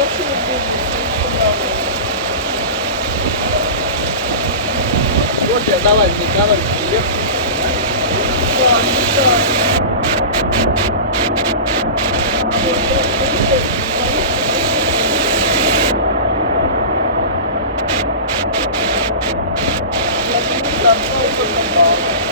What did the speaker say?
вообще не буду. Вот я давай, давай, вверх. Да, да. Я не знаю, что это.